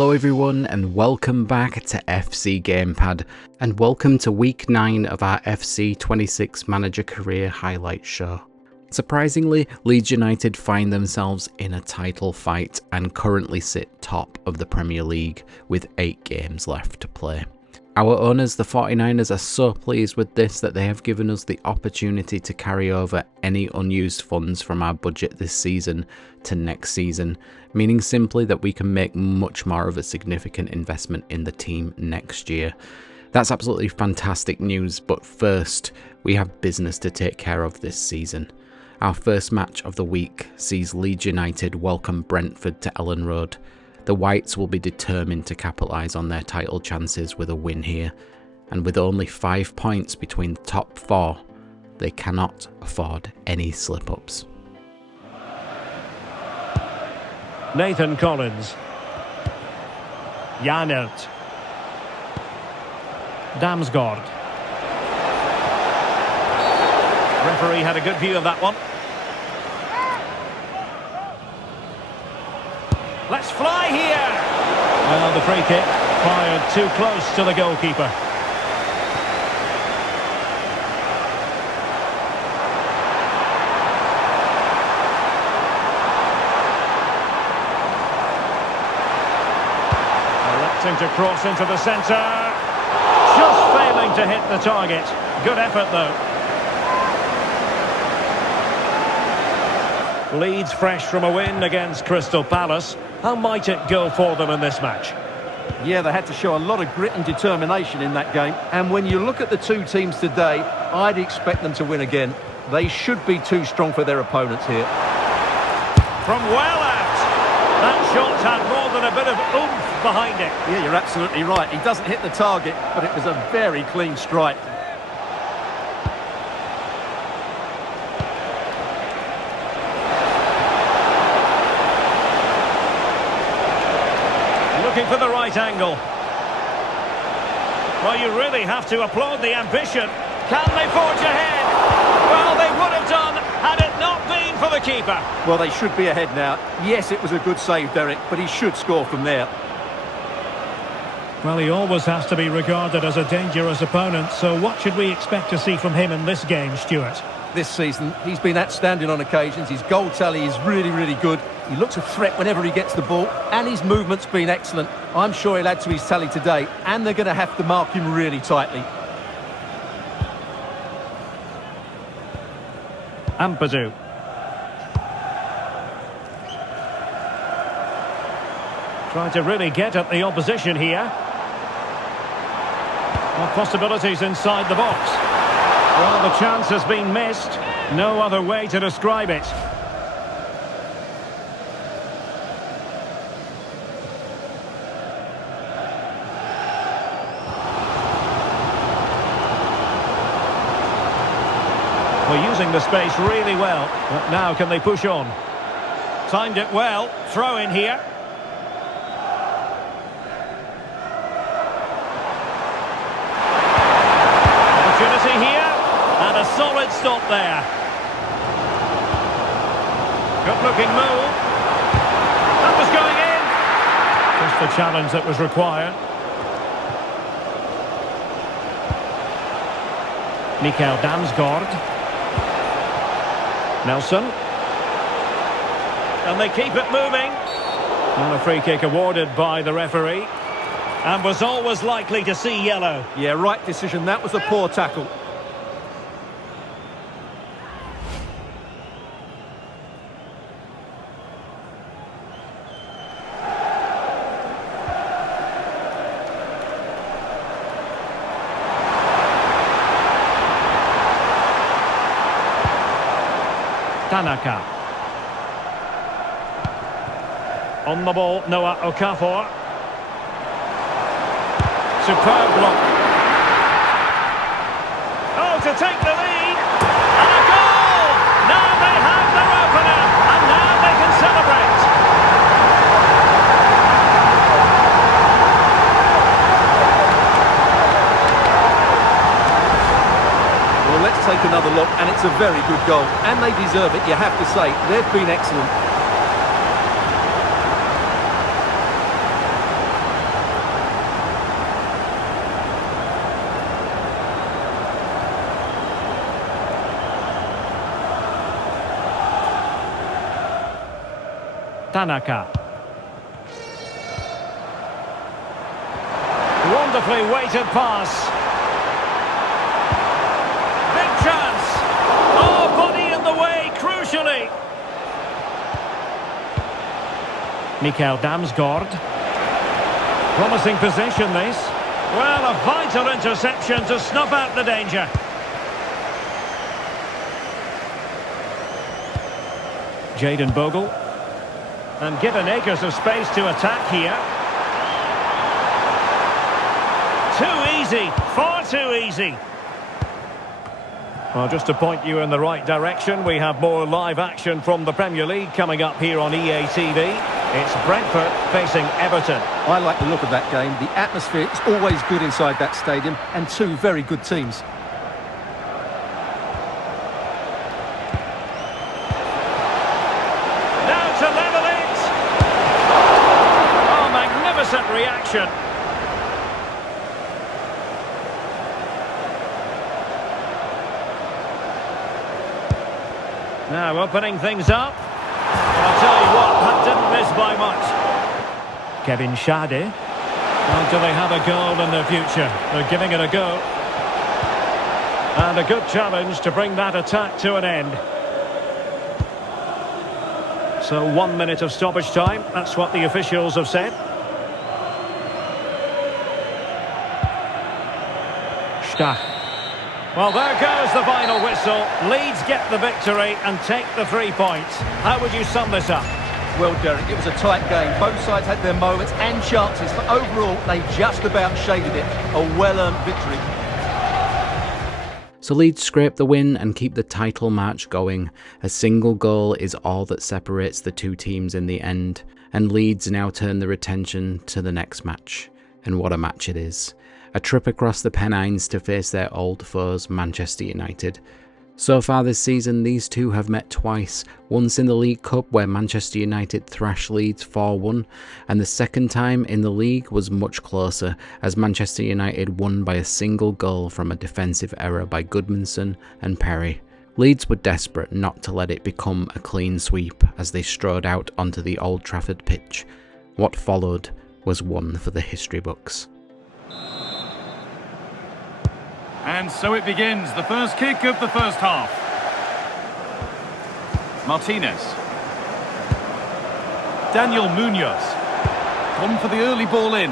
Hello everyone and welcome back to FC Gamepad and welcome to week 9 of our FC26 Manager Career highlight show. Surprisingly, Leeds United find themselves in a title fight and currently sit top of the Premier League with 8 games left to play. Our owners, the 49ers, are so pleased with this that they have given us the opportunity to carry over any unused funds from our budget this season to next season, meaning simply that we can make much more of a significant investment in the team next year. That's absolutely fantastic news, but first, we have business to take care of this season. Our first match of the week sees Leeds United welcome Brentford to Ellen Road. The Whites will be determined to capitalise on their title chances with a win here, and with only 5 points between the top 4, they cannot afford any slip-ups. Nathan Collins. Janert. Damsgaard. Referee had a good view of that one. Let's fly here! Well, the free kick fired too close to the goalkeeper. Electing to cross into the centre. Just failing to hit the target. Good effort, though. Leeds fresh from a win against Crystal Palace. How might it go for them in this match? Yeah, they had to show a lot of grit and determination in that game. And when you look at the two teams today, I'd expect them to win again. They should be too strong for their opponents here. From well out. That shot had more than a bit of oomph behind it. Yeah, you're absolutely right. He doesn't hit the target, but it was a very clean strike. Looking for the right angle. Well, you really have to applaud the ambition. Can they forge ahead? Well, they would have done had it not been for the keeper. Well, they should be ahead now. Yes, it was a good save, Derek, but he should score from there. Well, he always has to be regarded as a dangerous opponent, so what should we expect to see from him in this game, Stuart? This season, he's been outstanding on occasions. His goal tally is really, really good. He looks a threat whenever he gets the ball, and his movement's been excellent. I'm sure he'll add to his tally today, and they're going to have to mark him really tightly. Ampadu. Trying to really get at the opposition here. Well, possibilities inside the box. Well, the chance has been missed. No other way to describe it. We're using the space really well. But now can they push on? Timed it well. Throw in here. Opportunity here. And a solid stop there. Good looking move. That was going in. Just the challenge that was required. Mikael Damsgaard. Nelson. And they keep it moving. And a free kick awarded by the referee. And was always likely to see yellow. Yeah, right decision. That was a poor tackle. Tanaka. On the ball, Noah Okafor. Superb block. Oh, to take the lead. And a goal! Now they have their opener. And now they can celebrate. Well, let's take another look, and it's a very good goal. And they deserve it, you have to say. They've been excellent. Tanaka. Wonderfully weighted pass. Big chance. Oh, body in the way, crucially. Mikael Damsgaard. Promising position, this. Well, a vital interception to snuff out the danger. Jayden Bogle. And given acres of space to attack here. Too easy, far too easy. Well, just to point you in the right direction, we have more live action from the Premier League coming up here on EA TV. It's Brentford facing Everton. I like the look of that game. The atmosphere is always good inside that stadium, and two very good teams. Now to level it. Oh, magnificent reaction. Now opening things up. I'll tell you what, that didn't miss by much. Kevin Schade. Well, do they have a goal in the future? They're giving it a go. And a good challenge to bring that attack to an end. So 1 minute of stoppage time. That's what the officials have said. Stach. Well, there goes the final whistle. Leeds get the victory and take the 3 points. How would you sum this up? Well, Derek, it was a tight game. Both sides had their moments and chances, but overall, they just about shaded it. A well-earned victory. So Leeds scrape the win and keep the title march going. A single goal is all that separates the two teams in the end, and Leeds now turn their attention to the next match. And what a match it is. A trip across the Pennines to face their old foes, Manchester United. So far this season, these two have met twice, once in the League Cup where Manchester United thrashed Leeds 4-1, and the second time in the league was much closer, as Manchester United won by a single goal from a defensive error by Goodmanson and Perry. Leeds were desperate not to let it become a clean sweep as they strode out onto the Old Trafford pitch. What followed was one for the history books. And so it begins, the first kick of the first half. Martinez. Daniel Munoz. Gone for the early ball in.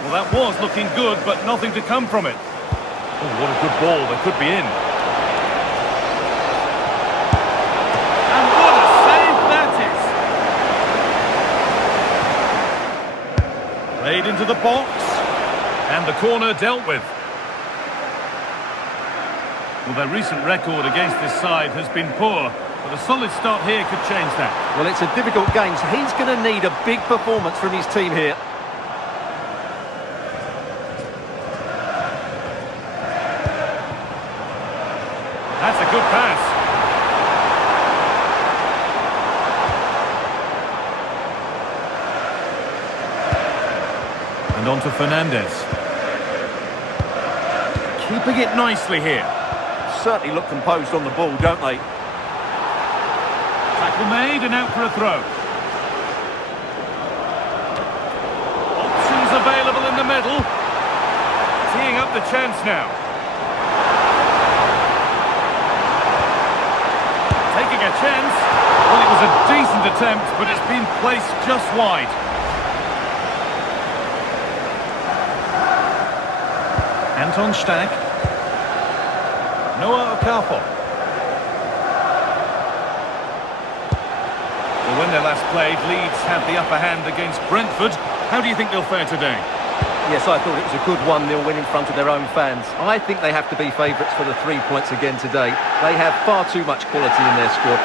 Well, that was looking good, but nothing to come from it. Oh, what a good ball, they could be in. And what a save that is! Played into the box. And the corner dealt with. Well, their recent record against this side has been poor, but a solid start here could change that. Well, it's a difficult game, so he's going to need a big performance from his team here. That's a good pass. And on to Fernandez. Keeping it nicely here. Certainly look composed on the ball, don't they? Tackle made and out for a throw. Options available in the middle. Teeing up the chance now. Taking a chance. Well, it was a decent attempt, but it's been placed just wide. Anton Stach. Noah Okafor. Well, when they last played, Leeds had the upper hand against Brentford. How do you think they'll fare today? Yes, I thought it was a good 1-0 win in front of their own fans. I think they have to be favourites for the 3 points again today. They have far too much quality in their squad.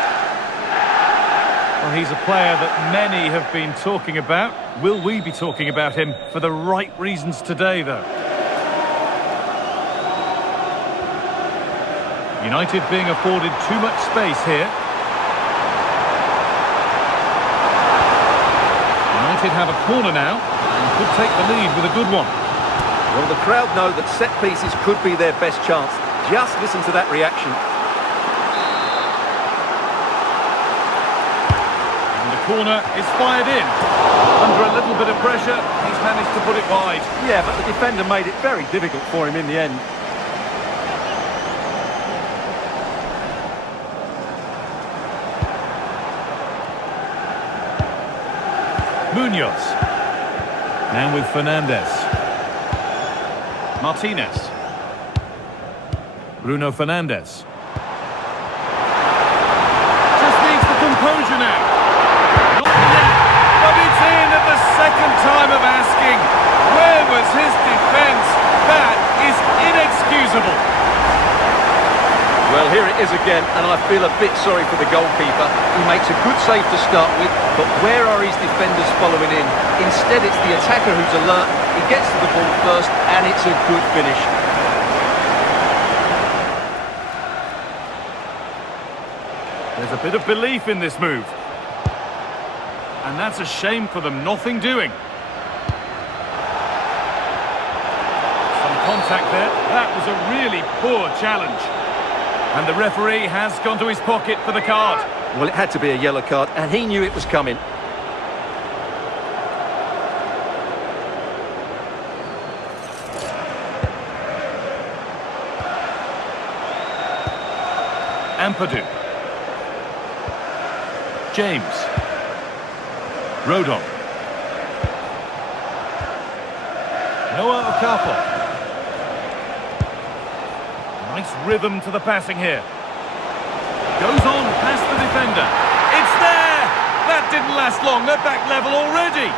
Well, he's a player that many have been talking about. Will we be talking about him for the right reasons today, though? United being afforded too much space here. United have a corner now and could take the lead with a good one. Well, the crowd know that set pieces could be their best chance. Just listen to that reaction. corner is fired in. Under a little bit of pressure, he's managed to put it wide. Yeah, but the defender made it very difficult for him in the end. Munoz. Now with Fernandes. Martinez. Bruno Fernandes. Just needs the composure now. Not yet, but it's in at the second time of asking. Where was his defence? That is inexcusable. Well, here it is again, and I feel a bit sorry for the goalkeeper. He makes a good save to start with, but where are his defenders following in? Instead, it's the attacker who's alert. He gets to the ball first, and it's a good finish. There's a bit of belief in this move. And that's a shame for them, nothing doing. Some contact there. That was a really poor challenge. And the referee has gone to his pocket for the card. Well, it had to be a yellow card, and he knew it was coming. Ampadu. James. Rodon. Noah Okafor. Nice rhythm to the passing here. Goes on past the defender. It's there! That didn't last long. They're back level already.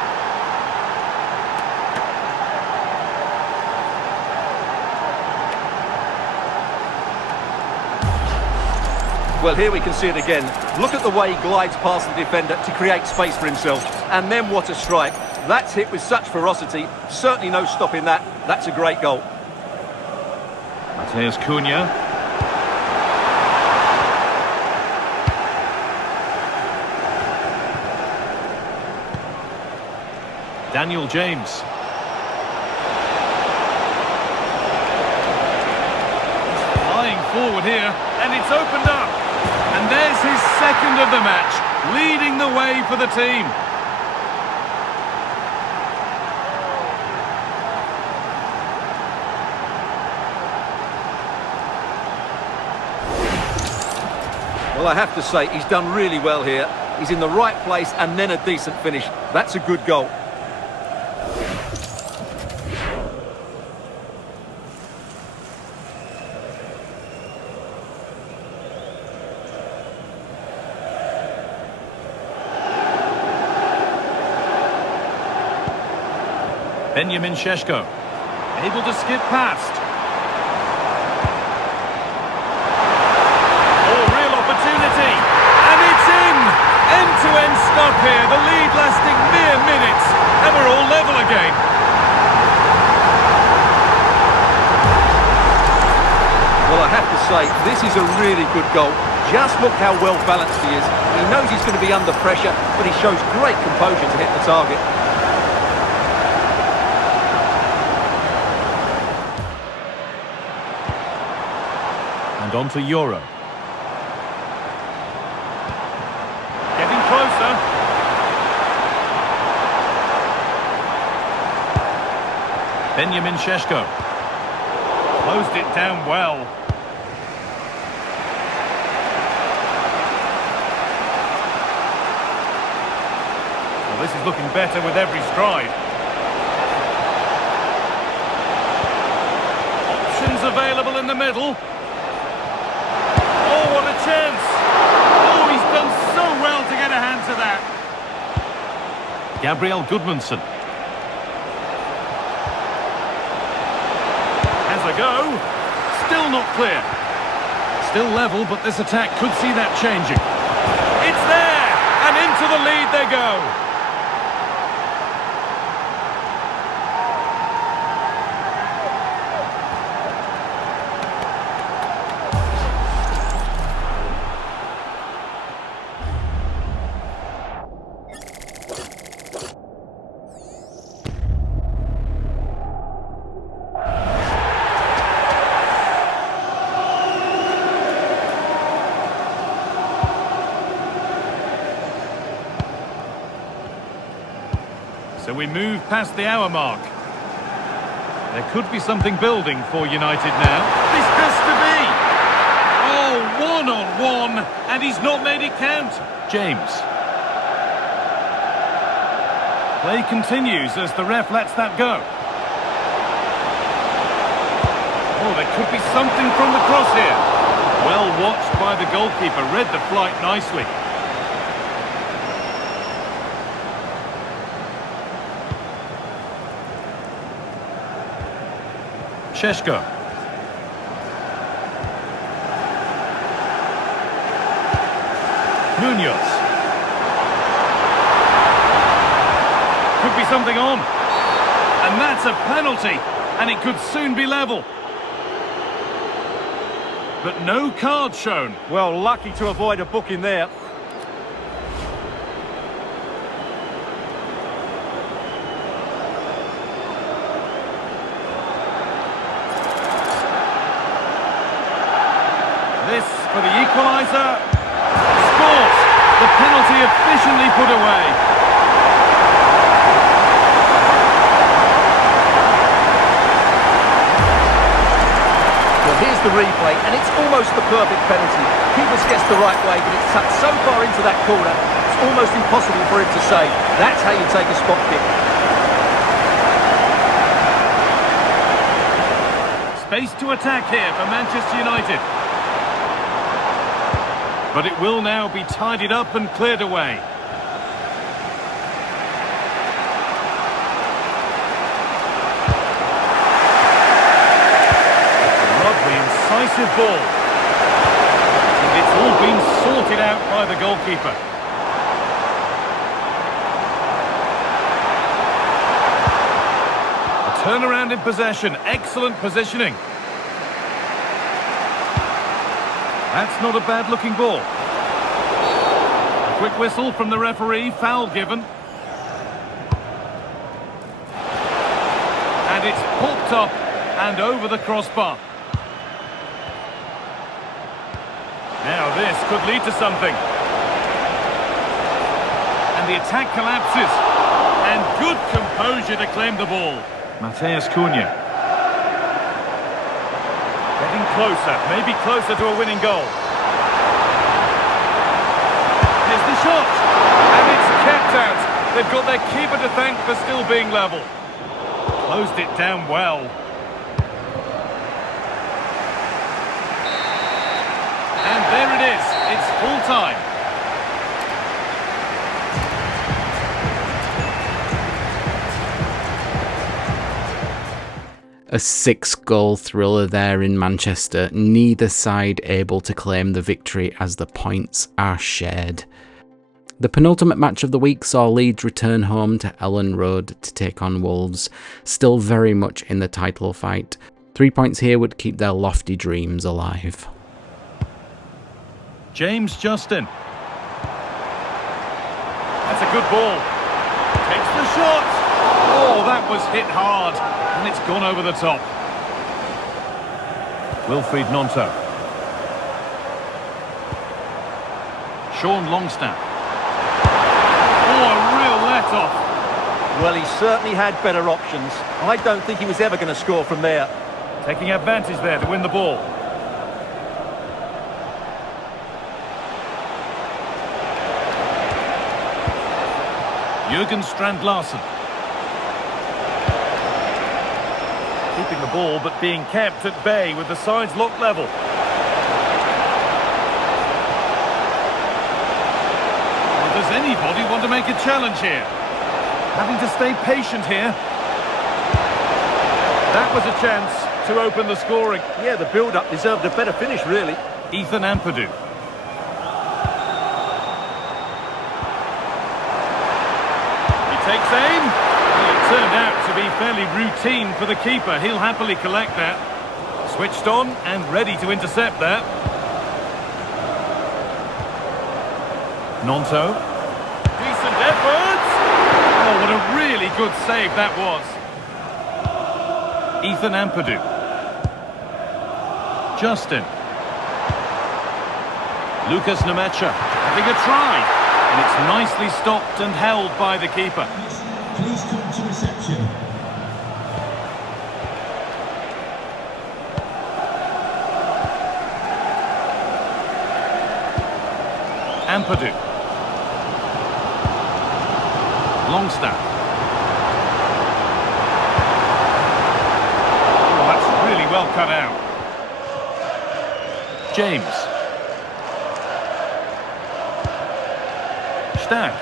Well, here we can see it again. Look at the way he glides past the defender to create space for himself. And then what a strike. That's hit with such ferocity. Certainly no stopping that. That's a great goal. Mateus Cunha. Daniel James. He's flying forward here, and it's opened up. And there's his second of the match, leading the way for the team. Well, I have to say, he's done really well here. He's in the right place and then a decent finish. That's a good goal. Benjamin Šeško, able to skip past. And it's in! End-to-end stop here, the lead lasting mere minutes, and we're all level again. Well, I have to say, this is a really good goal. Just look how well balanced he is. He knows he's going to be under pressure, but he shows great composure to hit the target. And on to Euro. Closer. Benjamin Šeško. Closed it down well. Well, this is looking better with every stride. Options available in the middle. Oh, what a chance! Oh, he's done so well to get a hand to that. Gabriel Goodmanson. Has a go. Still not clear. Still level, but this attack could see that changing. It's there! And into the lead they go. we move past the hour mark. There could be something building for United now. This has to be! Oh, one-on-one, and he's not made it count. James. Play continues as the ref lets that go. Oh, there could be something from the cross here. Well watched by the goalkeeper, read the flight nicely. Šeško. Munoz. Could be something on. And that's a penalty. And it could soon be level. But no card shown. Well, lucky to avoid a booking there. This for the equaliser. Scores! The penalty efficiently put away. Well, here's the replay, and it's almost the perfect penalty. Keeper gets the right way, but it's tucked so far into that corner, it's almost impossible for him to save. That's how you take a spot kick. Space to attack here for Manchester United. But it will now be tidied up and cleared away. Lovely, incisive ball. And it's all been sorted out by the goalkeeper. A turnaround in possession, excellent positioning. That's not a bad-looking ball. A quick whistle from the referee, foul given. And it's popped up and over the crossbar. Now this could lead to something. And the attack collapses. And good composure to claim the ball. Matheus Cunha. Getting closer, maybe closer to a winning goal. Here's the shot! And it's kept out. They've got their keeper to thank for still being level. Closed it down well. And there it is. It's full time. A 6-goal thriller there in Manchester, neither side able to claim the victory as the points are shared. The penultimate match of the week saw Leeds return home to Ellen Road to take on Wolves, still very much in the title fight. 3 points here would keep their lofty dreams alive. James Justin. That's a good ball. Takes the shot. Oh, that was hit hard. And it's gone over the top. Wilfried Gnonto. Sean Longstaff. Oh, a real let-off. Well, he certainly had better options. I don't think he was ever going to score from there. Taking advantage there to win the ball. Jürgen Strand-Larsen. Keeping the ball, but being kept at bay with the sides locked level. Well, does anybody want to make a challenge here? Having to stay patient here. That was a chance to open the scoring. Yeah, the build-up deserved a better finish, really. Ethan Ampadu. He takes aim. It turned out to be fairly routine for the keeper. He'll happily collect that. Switched on and ready to intercept that. Gnonto. Decent efforts. Oh, what a really good save that was. Ethan Ampadu. Justin. Lucas Nmecha having a try. And it's nicely stopped and held by the keeper. please come to reception. Ampadu. Longstaff. Oh, that's really well cut out. James. Stag.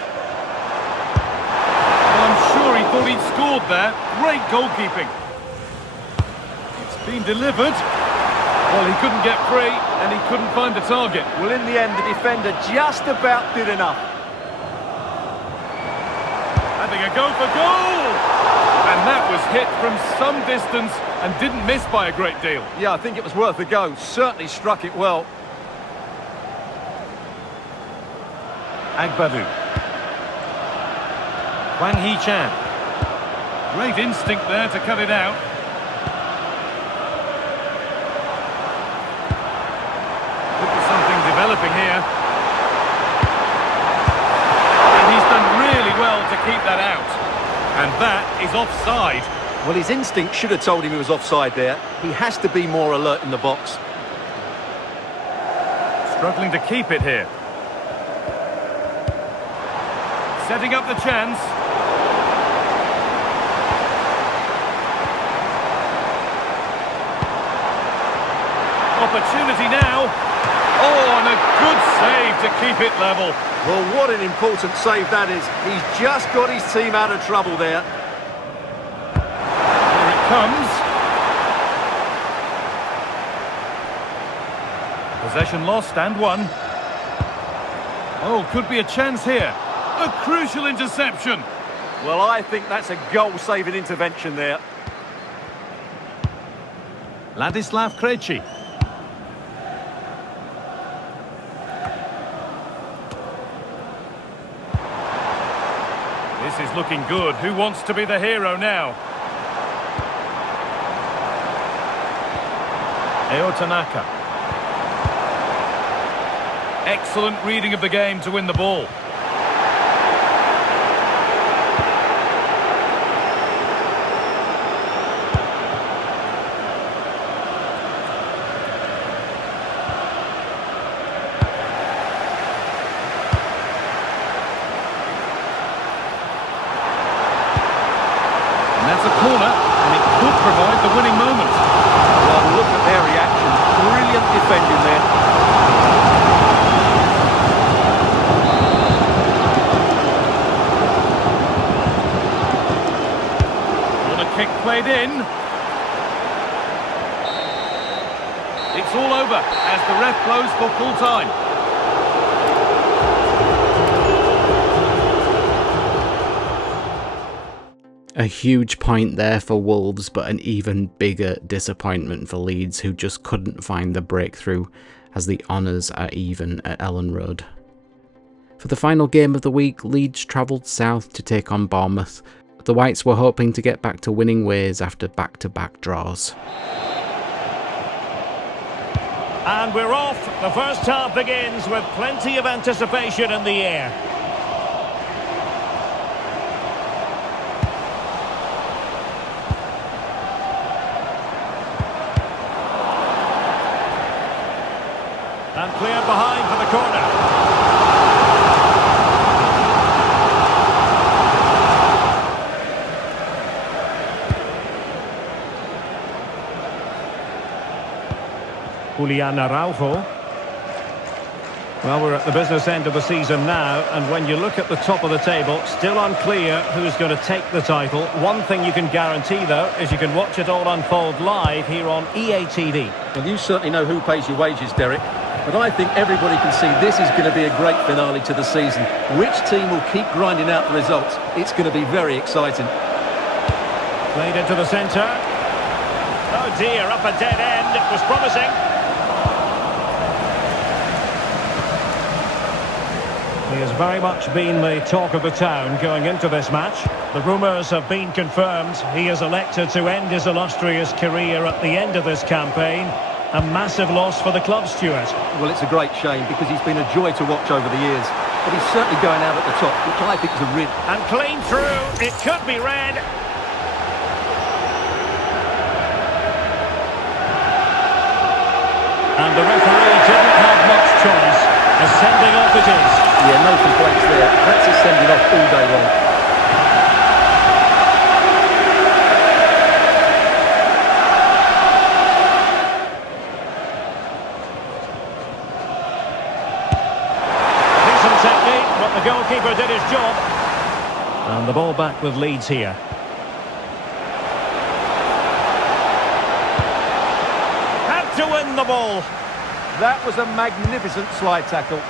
Well, I'm sure he thought he'd scored there. Great goalkeeping. It's been delivered. Well, he couldn't get free, and he couldn't find the target. Well, in the end, the defender just about did enough. Having a go for goal! And that was hit from some distance and didn't miss by a great deal. Yeah, I think it was worth a go. Certainly struck it well. Agbadu. Wang Hee-chan. Great instinct there to cut it out. Could be something developing here. And he's done really well to keep that out. And that is offside. Well, his instinct should have told him he was offside there. He has to be more alert in the box. Struggling to keep it here. Setting up the chance. Opportunity now. Oh, and a good save to keep it level. Well, what an important save that is. He's just got his team out of trouble there. Here it comes. Possession lost and won. Oh, could be a chance here. A crucial interception. Well, I think that's a goal-saving intervention there. Ladislav Krejci. This is looking good. Who wants to be the hero now? Eo Tanaka. Excellent reading of the game to win the ball. And that's a corner, and it could provide the winning moment. Well, look at their reaction. Brilliant defending there. What a kick played in. It's all over as the ref blows for full time. A huge point there for Wolves, but an even bigger disappointment for Leeds, who just couldn't find the breakthrough as the honours are even at Ellen Road. For the final game of the week, Leeds travelled south to take on Bournemouth. The Whites were hoping to get back to winning ways after back-to-back draws. And we're off. The first half begins with plenty of anticipation in the air. And cleared behind for the corner. Julian Araujo. Well, we're at the business end of the season now, and when you look at the top of the table, still unclear who's going to take the title. One thing you can guarantee, though, is you can watch it all unfold live here on EA TV. Well, you certainly know who pays your wages, Derek. But I think everybody can see this is going to be a great finale to the season. Which team will keep grinding out the results? It's going to be very exciting. Played into the centre. Oh dear, up a dead end. It was promising. He has very much been the talk of the town going into this match. The rumours have been confirmed. He has elected to end his illustrious career at the end of this campaign. A massive loss for the club, Stuart. Well, it's a great shame because he's been a joy to watch over the years. but he's certainly going out at the top, which I think is a rib. And clean through, it could be red. And the referee didn't have much choice. A sending off it is. Yeah, no complaints there. That's a sending off all day long. Decent technique, but the goalkeeper did his job. And the ball back with Leeds here. Had to win the ball. That was a magnificent slide tackle.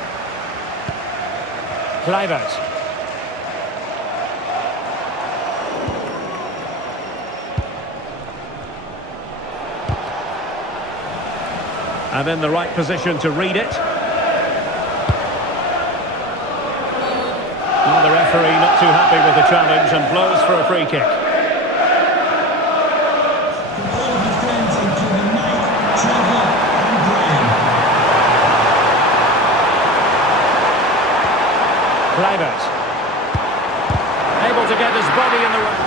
Kluivert. And in the right position to read it. And the referee not too happy with the challenge and blows for a free kick. Kluivert. Able to get his body in the way.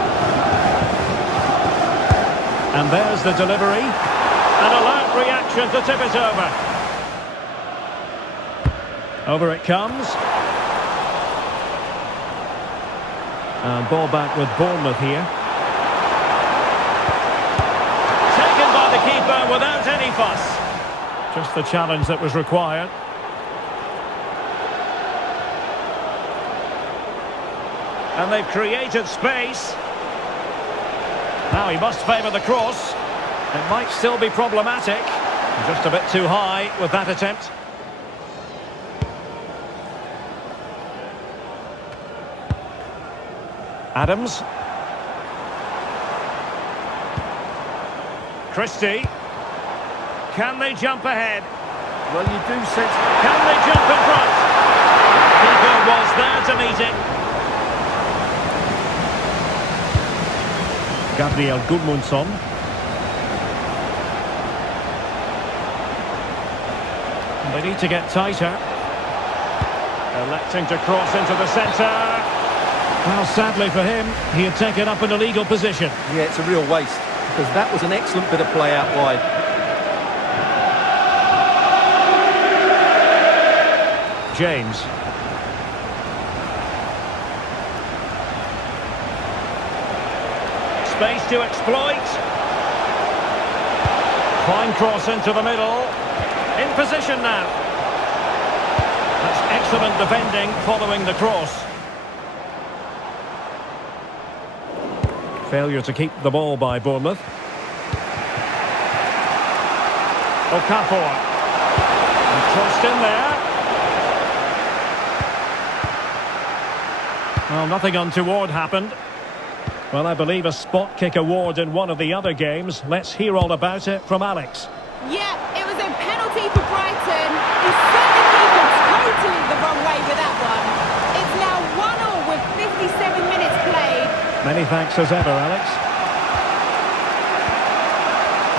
And there's the delivery. An alert reaction to tip it over. Over it comes. And ball back with Bournemouth here. Taken by the keeper without any fuss. Just the challenge that was required. And they've created space. Now he must favour the cross. It might still be problematic. Just a bit too high with that attempt. Adams. Christie. Can they jump ahead? Well, you do sense... Can they jump in front? Keeper was there to meet it. Gabriel Gudmundsson. They need to get tighter. Electing to cross into the centre. Well, sadly for him, he had taken up an illegal position. Yeah, it's a real waste, because that was an excellent bit of play out wide. James. Space to exploit. Fine cross into the middle. In position now. That's excellent defending following the cross. Failure to keep the ball by Bournemouth. Okafor. And crossed in there. Well, nothing untoward happened. Well, I believe a spot kick award in one of the other games. Let's hear all about it from Alex. Yeah, it was a penalty for Brighton. He set the keeper totally the wrong way with that one. It's now 1-1 with 57 minutes played. Many thanks as ever, Alex.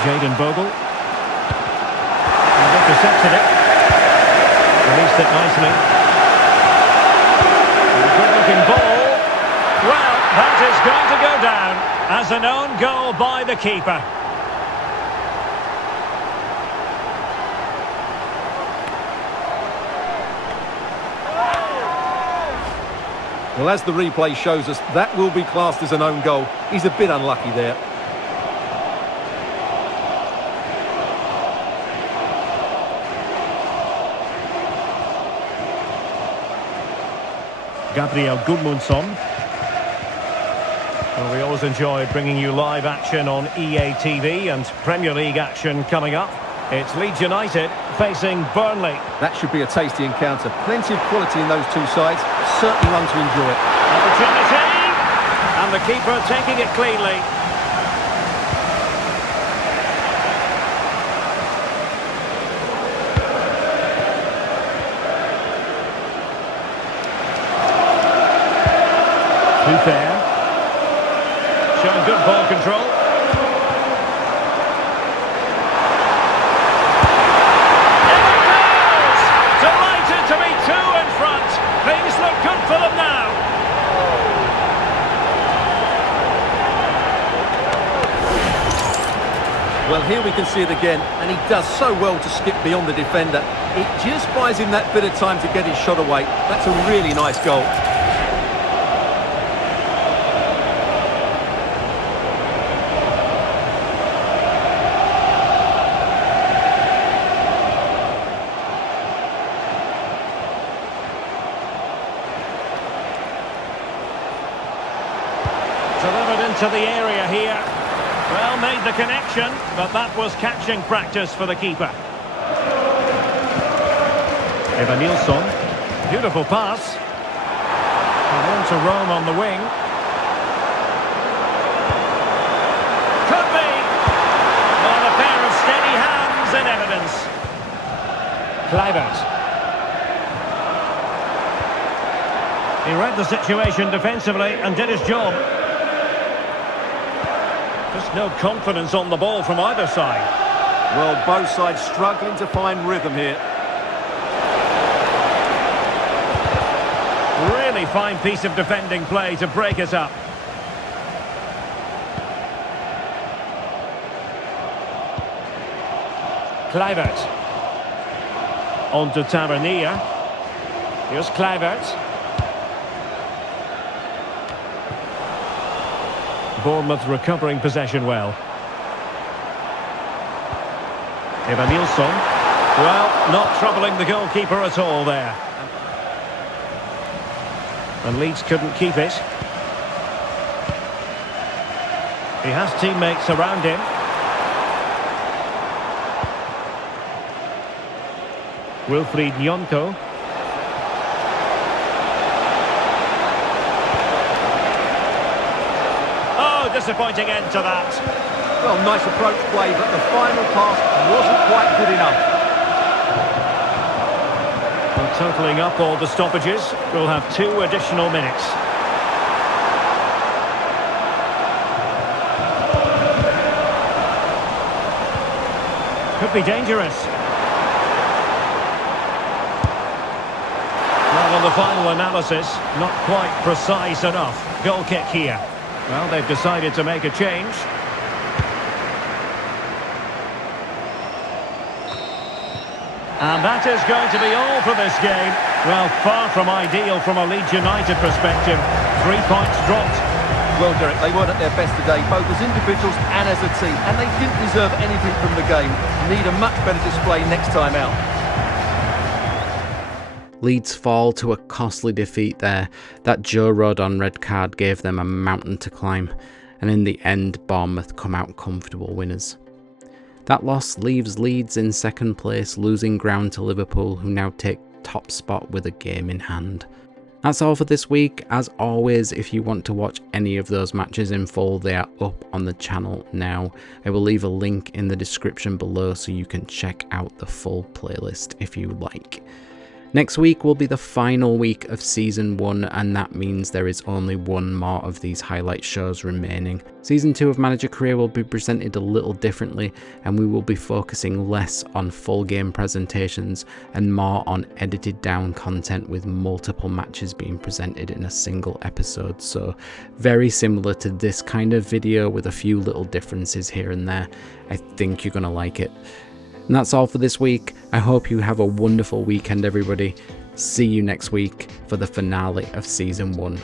Jayden Bogle. And intercepted it. Released it nicely. And a good-looking ball. Well, that is going to go down as an own goal by the keeper. Well, as the replay shows us, that will be classed as an own goal. He's a bit unlucky there. Gabriel Gudmundsson. Well, we always enjoy bringing you live action on EA TV and Premier League action coming up. It's Leeds United facing Burnley. That should be a tasty encounter. Plenty of quality in those two sides. Certainly one to enjoy. Opportunity! And the keeper taking it cleanly. Too fair. Showing good ball control. In it goes! Delighted to be two in front. Things Well, here we can see it again, and he does so well to skip beyond the defender. It just buys him that bit of time to get his shot away. That's a really nice goal. Delivered into the area here. Well, made the connection, but that was catching practice for the keeper. Nilsson, beautiful pass. He wants to roam on the wing. Could be. Well, a pair of steady hands in evidence. Kluivert. He read the situation defensively and did his job. Just no confidence on the ball from either side. Well, both sides struggling to find rhythm here. Really fine piece of defending play to break us up. Kluivert. On to Tavernier. Here's Kluivert. Bournemouth recovering possession well. Nilsson. Well, not troubling the goalkeeper at all there. And Leeds couldn't keep it. He has teammates around him. Wilfried Nyonko. Oh, disappointing end to that. Well, nice approach play, but the final pass wasn't quite good enough. Well, totalling up all the stoppages, we'll have 2 additional minutes. Could be dangerous. Well, on the final analysis, not quite precise enough. Goal kick here. Well, they've decided to make a change. And that is going to be all for this game. Well, far from ideal from a Leeds United perspective. 3 points dropped. Well, Derek, they weren't at their best today, both as individuals and as a team, and they didn't deserve anything from the game. Need a much better display next time out. Leeds fall to a costly defeat there. That Joe Rodon red card gave them a mountain to climb, and in the end, Bournemouth come out comfortable winners. That loss leaves Leeds in second place, losing ground to Liverpool, who now take top spot with a game in hand. That's all for this week. As always, if you want to watch any of those matches in full, they are up on the channel now. I will leave a link in the description below so you can check out the full playlist if you like. Next week will be the final week of Season 1, and that means there is only one more of these highlight shows remaining. Season 2 of Manager Career will be presented a little differently, and we will be focusing less on full game presentations and more on edited down content with multiple matches being presented in a single episode. So very similar to this kind of video with a few little differences here and there. I think you're going to like it. And that's all for this week. I hope you have a wonderful weekend, everybody. See you next week for the finale of Season 1.